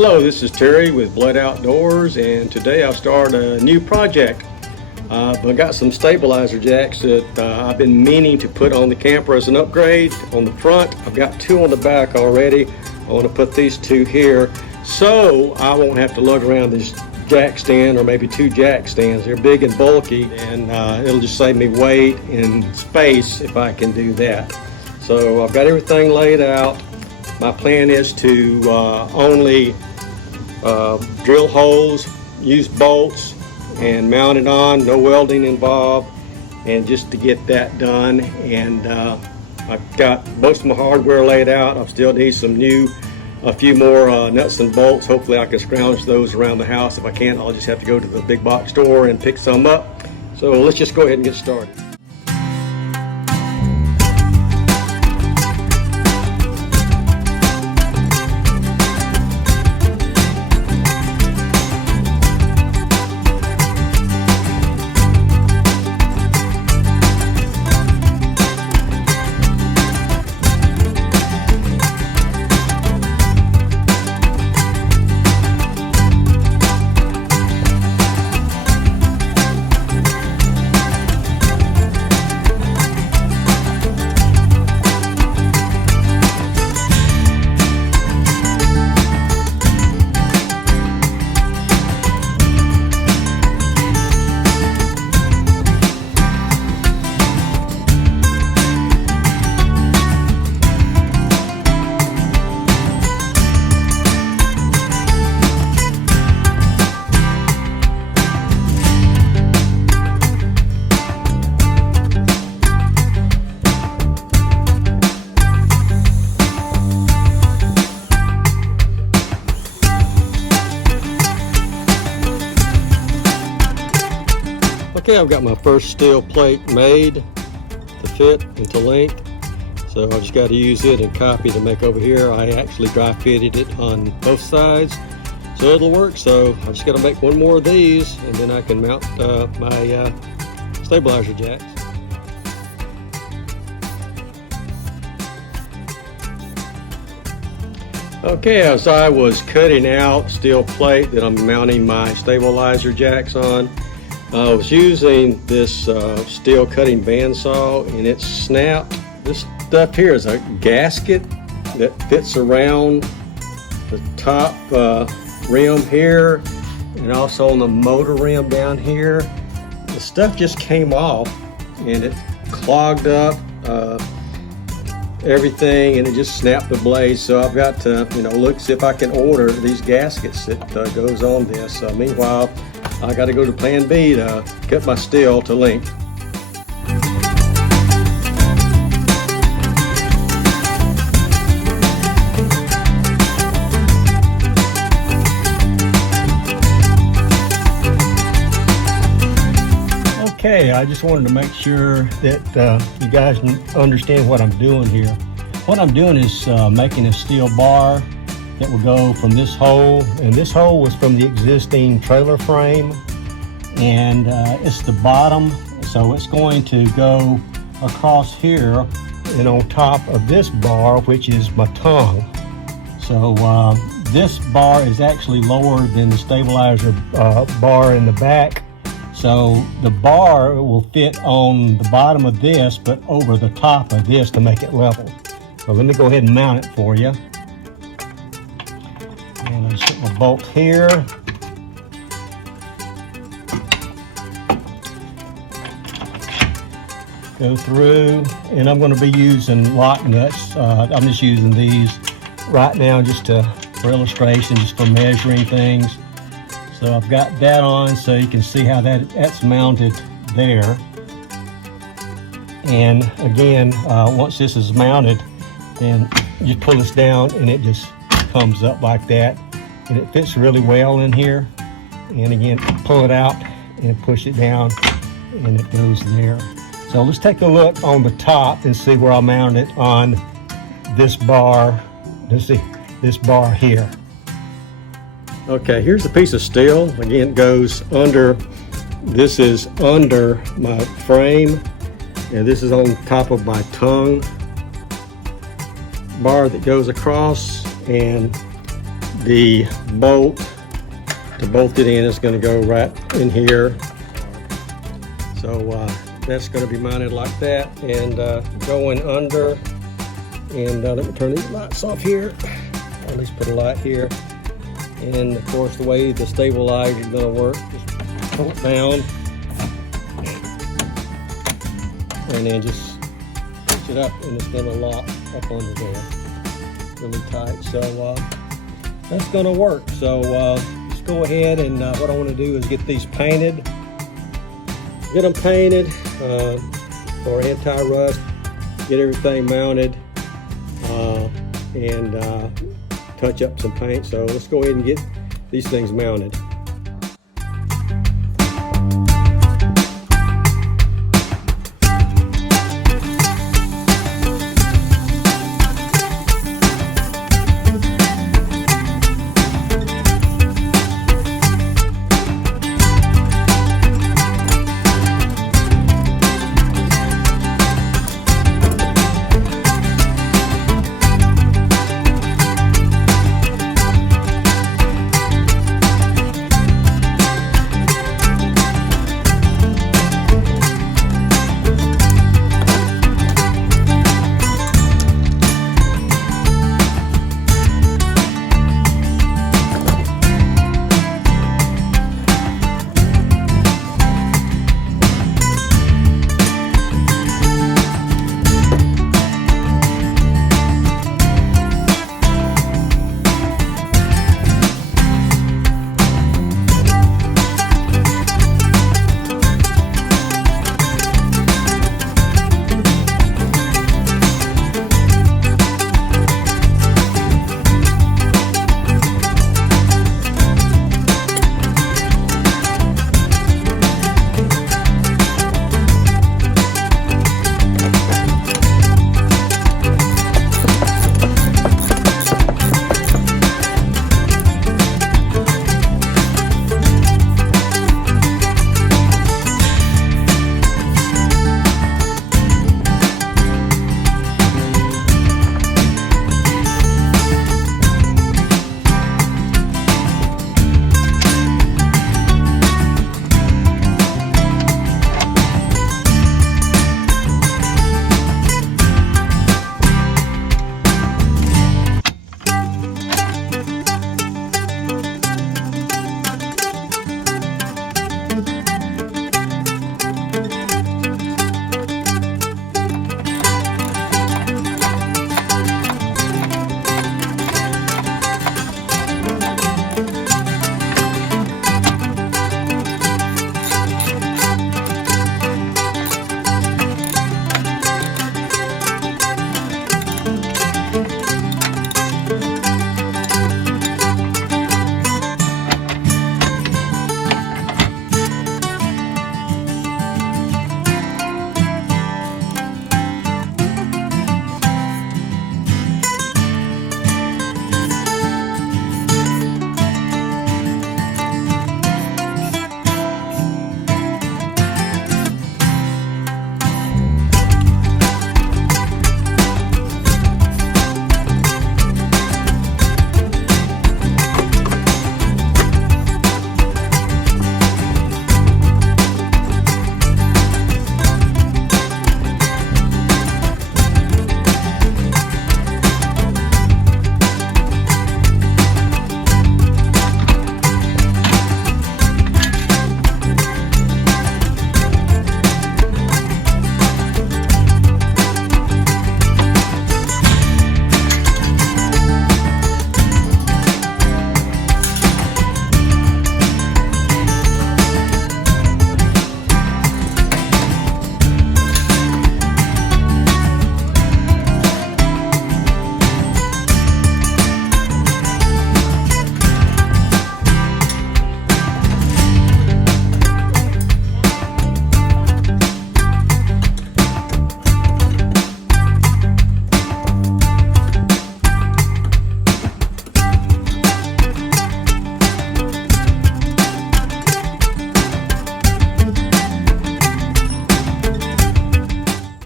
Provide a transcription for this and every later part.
Hello, this is Terry with Blood Outdoors, and today I'll start a new project. I've got some stabilizer jacks that I've been meaning to put on the camper as an upgrade on the front. I've got two on the back already. I want to put these two here so I won't have to lug around this jack stand or maybe two jack stands. They're big and bulky, and it'll just save me weight and space if I can do that. So I've got everything laid out. My plan is to only drill holes, use bolts, and mount it on, no welding involved, and just to get that done. And I've got most of my hardware laid out. I still need a few more nuts and bolts. Hopefully I can scrounge those around the house. If I can't, I'll just have to go to the big box store and pick some up. So let's just go ahead and get started. Okay, I've got my first steel plate made to fit and to length, so I've just got to use it and copy to make over here. I actually dry fitted it on both sides, so it'll work. So I just got to make one more of these, and then I can mount my stabilizer jacks. Okay, as I was cutting out steel plate that I'm mounting my stabilizer jacks on, I was using this steel cutting bandsaw, and it snapped. This stuff here is a gasket that fits around the top rim here, and also on the motor rim down here. The stuff just came off, and it clogged up everything, and it just snapped the blades. So I've got to, look, see if I can order these gaskets that goes on this. Meanwhile, I got to go to plan B to cut my steel to length. Okay, I just wanted to make sure that you guys understand what I'm doing here. What I'm doing is making a steel bar that will go from this hole, and this hole was from the existing trailer frame, and it's the bottom, so it's going to go across here and on top of this bar, which is my tongue. So this bar is actually lower than the stabilizer bar in the back, so the bar will fit on the bottom of this but over the top of this to make it level. So let me go ahead and mount it for you. And I'll just put my bolt here. Go through, and I'm going to be using lock nuts. I'm just using these right now just for illustration, just for measuring things. So I've got that on so you can see how that's mounted there. And again, once this is mounted, then you pull this down and it just comes up like that, and it fits really well in here. And again, pull it out and push it down, and it goes there. So let's take a look on the top and see where I mount it on this bar. Let's see, this bar here. Okay, here's a piece of steel. Again, it goes under, this is under my frame, and this is on top of my tongue bar that goes across, and the bolt to bolt it in is going to go right in here. So that's going to be mounted like that, and going under. And let me turn these lights off here. At least put a light here. And of course, the way the stabilizer is going to work, just pull it down, and then just push it up, and it's going to lock up under there really tight. So that's going to work. So let's go ahead, and what I want to do is get these painted. Get them painted for anti-rust. Get everything mounted, and touch up some paint. So let's go ahead and get these things mounted.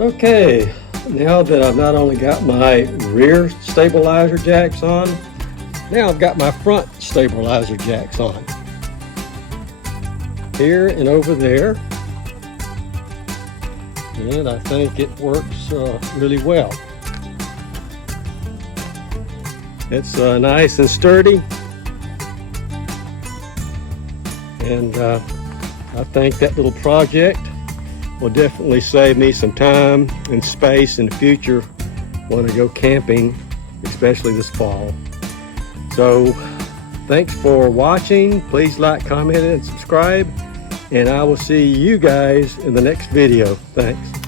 Okay, now that I've not only got my rear stabilizer jacks on, Now I've got my front stabilizer jacks on, here and over there, and I think it works really well. It's nice and sturdy, and I think that little project will definitely save me some time and space in the future when I go camping, especially this fall. So thanks for watching. Please like, comment, and subscribe, and I will see you guys in the next video. Thanks.